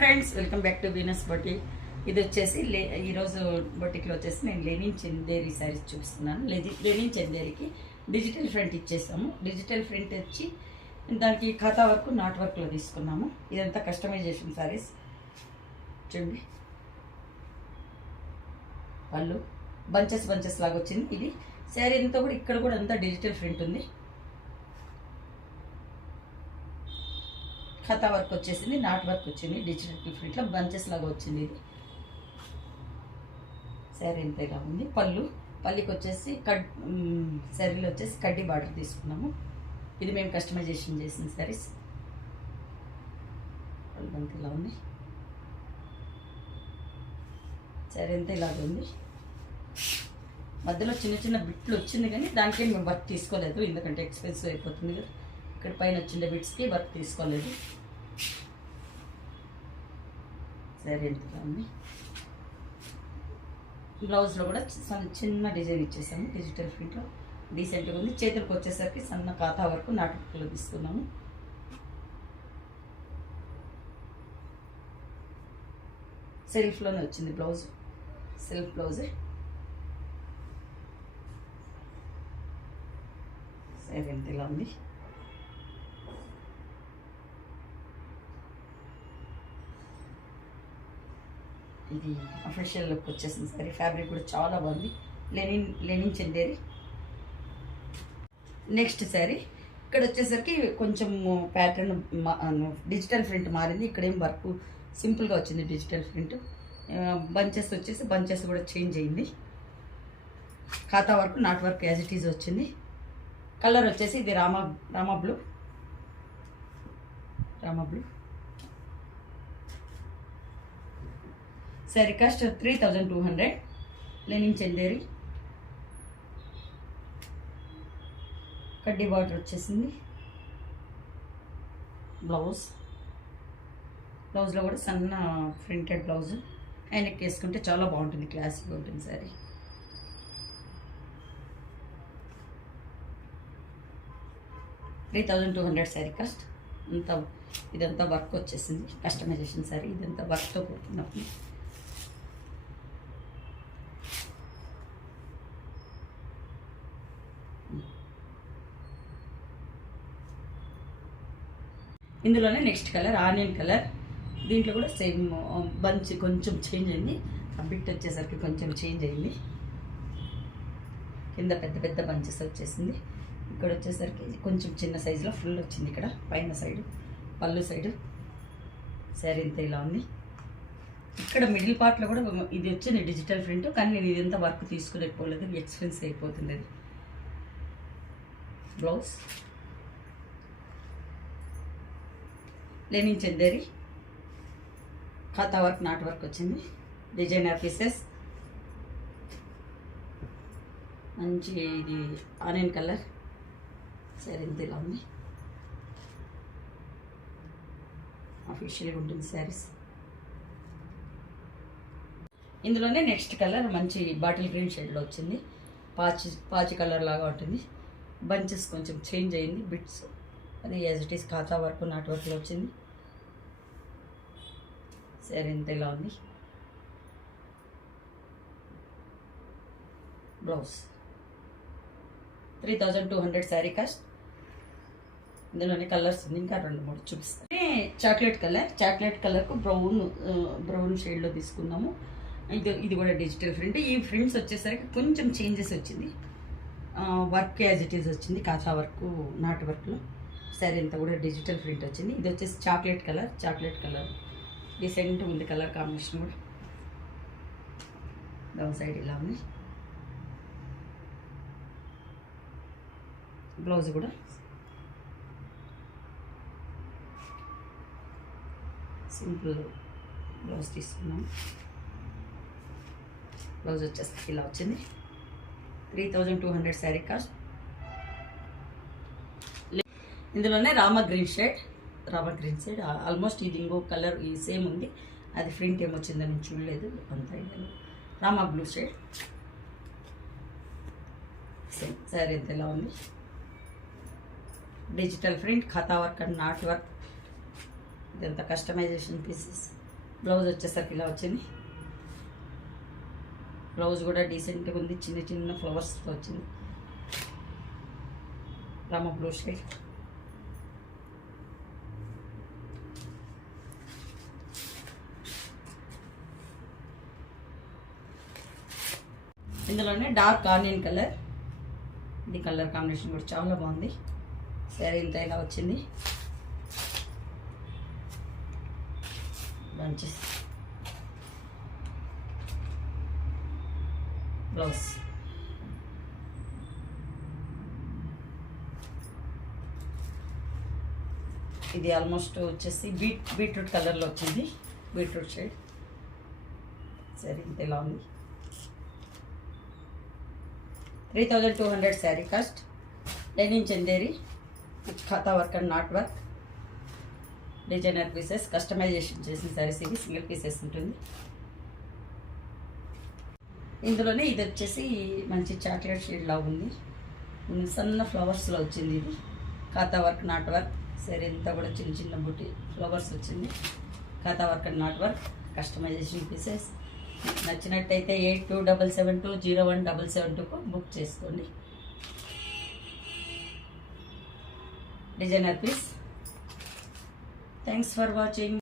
Friends, welcome back to Venus boutique. ఇది వచ్చేసి ఈరోజు బొటిక్లో వచ్చేసి నేను లెనిన్ చందేరి శారీస్ చూపిస్తున్నాను. లెనిన్ చందేరికి డిజిటల్ ప్రింట్ ఇచ్చేసాము. డిజిటల్ ప్రింట్ వచ్చి దానికి ఖాతా వర్క్ నాట్ వర్క్లో తీసుకున్నాము. ఇదంతా కస్టమైజేషన్ శారీస్ చూడండి. పళ్ళు బంచెస్ లాగా వచ్చింది. ఇది శారీ అంతా కూడా ఇక్కడ కూడా అంతా డిజిటల్ ప్రింట్ ఉంది. ఖాతా వర్క్ వచ్చేసింది, నాట్ వర్క్ వచ్చింది. డిజిటల్ ప్రింట్లో బంచెస్ లాగా వచ్చింది. ఇది శారీ ఎంత ఇలా ఉంది. పల్లికి వచ్చేసి శారీలో వచ్చేసి కడ్డీ బార్డర్ తీసుకున్నాము. ఇది మేము కస్టమైజేషన్ చేసిన శారీస్. పళ్ళు అంత ఇలా ఉంది. శారీ అంతా ఇలాగ ఉంది. మధ్యలో చిన్న చిన్న బిట్లు వచ్చింది, కానీ దానికే మేము వర్క్ తీసుకోలేదు, ఎందుకంటే ఎక్స్పెన్సివ్ అయిపోతుంది కదా. ఇక్కడ పైన వచ్చిన బిట్స్కి వర్క్ తీసుకోలేదు. శారీ ఎంత ఉంది. బ్లౌజ్లో కూడా చిన్న డిజైన్ ఇచ్చేసాము. డిజిటల్ ప్రింట్లో డీసెంట్గా ఉంది. చేతులకు వచ్చేసరికి సన్న ఖాతా వరకు నాటుకులో తీసుకున్నాము. సెల్ఫ్లోనే వచ్చింది బ్లౌజ్, సెల్ఫ్ బ్లౌజే. శారీ ఎంత ఇలా ఉంది. ఇది అఫీషియల్ లుక్ వచ్చేసింది. సరే, ఫ్యాబ్రిక్ కూడా చాలా బాగుంది. లెనిన్ చందేరి. నెక్స్ట్ శారీ ఇక్కడ వచ్చేసరికి కొంచెం ప్యాటర్న్ డిజిటల్ ప్రింట్ మారింది. ఇక్కడేం వర్క్ సింపుల్గా వచ్చింది. డిజిటల్ ప్రింట్ బంచెస్ వచ్చేసి బంచెస్ కూడా చేంజ్ అయింది. ఖాతా work knot work as it is వచ్చింది. కలర్ వచ్చేసి ఇది Rama blue. Sari cost 3200. Linen Chanderi. కడ్డీ బార్డర్ వచ్చేసింది. బ్లౌజ్లో కూడా సన్న ప్రింటెడ్ బ్లౌజ్. ఆయనకి వేసుకుంటే చాలా బాగుంటుంది, క్లాసిక్గా ఉంటుంది శారీ. $3200 శారీ కాస్ట్. ఇదంతా వర్క్ వచ్చేసింది. కస్టమైజేషన్ శారీ. ఇదంతా వర్క్తో పోతున్నప్పుడు ఇందులోనే నెక్స్ట్ కలర్ ఆనియన్ కలర్. దీంట్లో కూడా సేమ్ బంచ్ కొంచెం చేంజ్ అయింది. ఆ బిట్ వచ్చేసరికి కొంచెం చేంజ్ అయింది. కింద పెద్ద బంచెస్ వచ్చేసింది. ఇక్కడ వచ్చేసరికి కొంచెం చిన్న సైజులో ఫుల్ వచ్చింది. ఇక్కడ పైన సైడు పళ్ళు సైడు శారీ ఇంత ఇలా ఉంది. ఇక్కడ మిడిల్ పార్ట్లో కూడా ఇది వచ్చింది డిజిటల్ ప్రింట్, కానీ నేను ఇదంతా వర్క్ తీసుకునేపోలేదు, ఎక్స్పెన్సివ్ అయిపోతుంది. అది బ్లౌజ్ లెనిన్ చందేరి. ఖాతా వర్క్ నాట్ వర్క్ వచ్చింది. Designer pieces. మంచి ఇది ఆనియన్ కలర్. శారీ ఇంత ఇలా ఉంది. అఫీషియల్గా ఉంటుంది శారీస్. ఇందులోనే నెక్స్ట్ కలర్ మంచి బాటిల్ గ్రీన్ షేడ్లో వచ్చింది. పాచి కలర్ లాగా ఉంటుంది. బంచెస్ కొంచెం చేంజ్ అయింది. బిట్స్ అది యాజ్ ఇట్ ఈస్ ఖాతా వర్క్ నాట్ వర్క్లో వచ్చింది. శారీ ఇంత ఇలా ఉంది. Blouse 3200 sari cost. ఇందులోనే కలర్స్ ఉంది, ఇంకా 2-3 చూపిస్తాను. చాక్లెట్ కలర్కు బ్రౌన్ షేడ్లో తీసుకున్నాము. ఇది కూడా డిజిటల్ ప్రింట్. ఈ ప్రింట్స్ వచ్చేసరికి కొంచెం చేంజెస్ వచ్చింది. వర్క్ యాజ్ ఇట్ ఈజ్ వచ్చింది. ఖాతా వర్క్ నాట్ వర్క్లో. శారీ అంతా కూడా డిజిటల్ ప్రింట్ వచ్చింది. ఇది వచ్చేసి చాక్లెట్ కలర్ డీసెంట్ ఉంది. కలర్ కాంబినేషన్ కూడా డౌన్ సైడ్ ఇలా ఉంది. బ్లౌజ్ కూడా సింపుల్ బ్లౌజ్ తీసుకున్నాం. బ్లౌజ్ వచ్చేసి ఇలా వచ్చింది. 3200 శారీ కాస్ట్. ఇందులోనే రామా గ్రీన్ షేడ్ ఆల్మోస్ట్ ఇది ఇంకో కలర్ ఈ సేమ్ ఉంది. అది ప్రింట్ ఏమొచ్చిందని చూడలేదు. అంత Rama blue shade same. Sari ఎంత ఎలా ఉంది. డిజిటల్ ప్రింట్, ఖాతా వర్క్ అండ్ నాట్ వర్క్. ఇదంతా కస్టమైజేషన్ పీసెస్. బ్లౌజ్ వచ్చేసరికి ఇలా వచ్చింది. బ్లౌజ్ కూడా డీసెంట్గా ఉంది, చిన్న చిన్న ఫ్లవర్స్తో వచ్చింది. Rama blue shade. ఇందులోనే డార్క్ ఆనియన్ కలర్. ఇది కలర్ కాంబినేషన్ కూడా చాలా బాగుంది. శారీ ఇంత ఇలా వచ్చింది. మంచి బ్లౌజ్. ఇది ఆల్మోస్ట్ వచ్చేసి బీట్రూట్ కలర్లో వచ్చింది, బీట్రూట్ షేడ్. సరే ఇంత ఇలా ఉంది. 3200 శారీ కాస్ట్. లెనిన్ చందేరి, ఖాతా work and knot work, designer pieces, customization చేసిన శారీస్. ఇవి సింగిల్ పీసెస్ ఉంటుంది. ఇందులోనే ఇది వచ్చేసి మంచి చాక్లెట్ షేడ్ లాగా ఉంది, సన్న ఫ్లవర్స్లో వచ్చింది. ఇది ఖాతా వర్క్ నాట్ వర్క్. సరే ఇంతా కూడా చిన్న చిన్న బుట్టి ఫ్లవర్స్ వచ్చింది. ఖాతా work and knot work, customization pieces. నచ్చినట్టయితే 8277201772కు బుక్ చేసుకోండి. Designer piece. Thanks for watching.